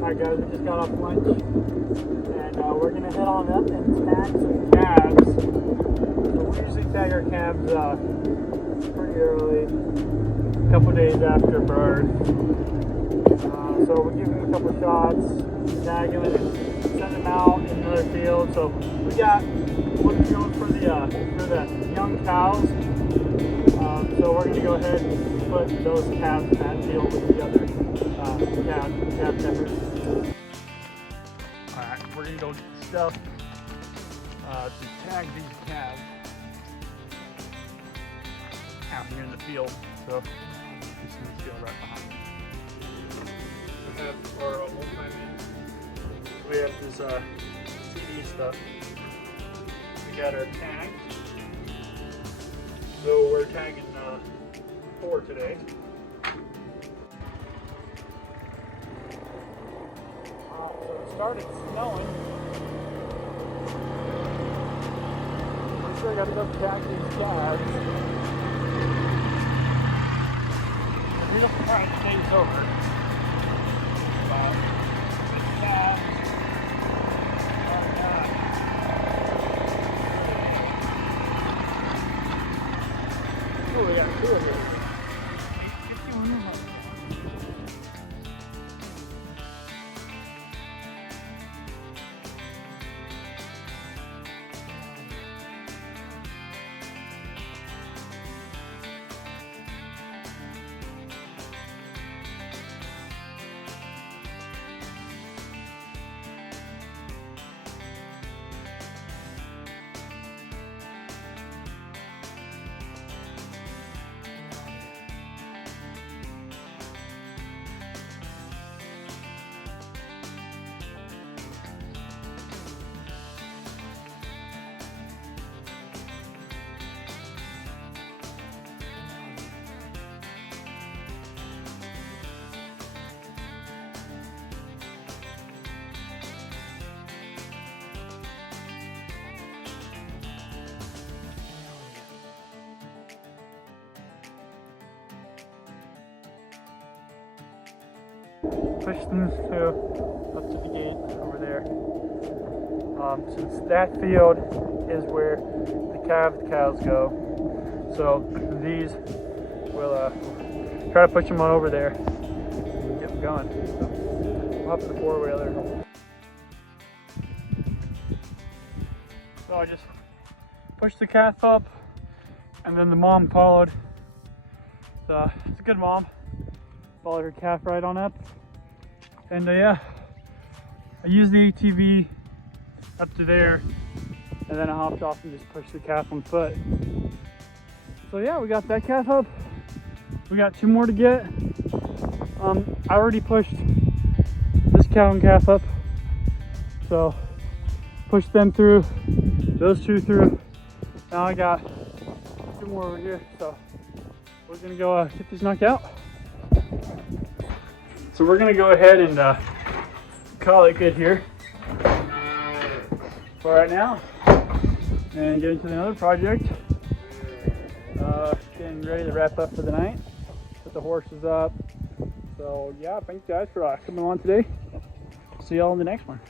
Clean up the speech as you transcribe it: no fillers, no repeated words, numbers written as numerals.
Alright guys, we just got off lunch and we're gonna head on up and tag some calves. So we usually tag our calves pretty early, a couple days after birth. So we'll give them a couple shots, tag them, and send them out in another field. So we got one field for the young cows. So we're gonna go ahead and put those calves in that field with the other calf heifers. Alright, we're gonna go get stuff to tag these calves out here in the field. So this is the field right behind me. We have our old timing. We have this CD stuff. We got our tags. So we're tagging 4 today. So it started snowing. I'm sure I gotta go tag these calves. We don't try to days over. But the calves are not. Oh, we got 2 of these. Push them up to the gate over there. Since that field is where the cows go, so these will try to push them on over there and get them going. So we'll hop in the 4-wheeler. So I just pushed the calf up, and then the mom followed. So it's a good mom. Followed her calf right on up. And yeah, I used the ATV up to there, and then I hopped off and just pushed the calf on foot. So yeah, we got that calf up. We got 2 more to get. I already pushed this cow and calf up. So pushed them through, those 2 through. Now I got 2 more over here. So we're gonna go get these knocked out. So we're gonna go ahead and call it good here for right now and get into another project. Getting ready to wrap up for the night, put the horses up. So yeah, thanks guys for coming on today. See y'all in the next one.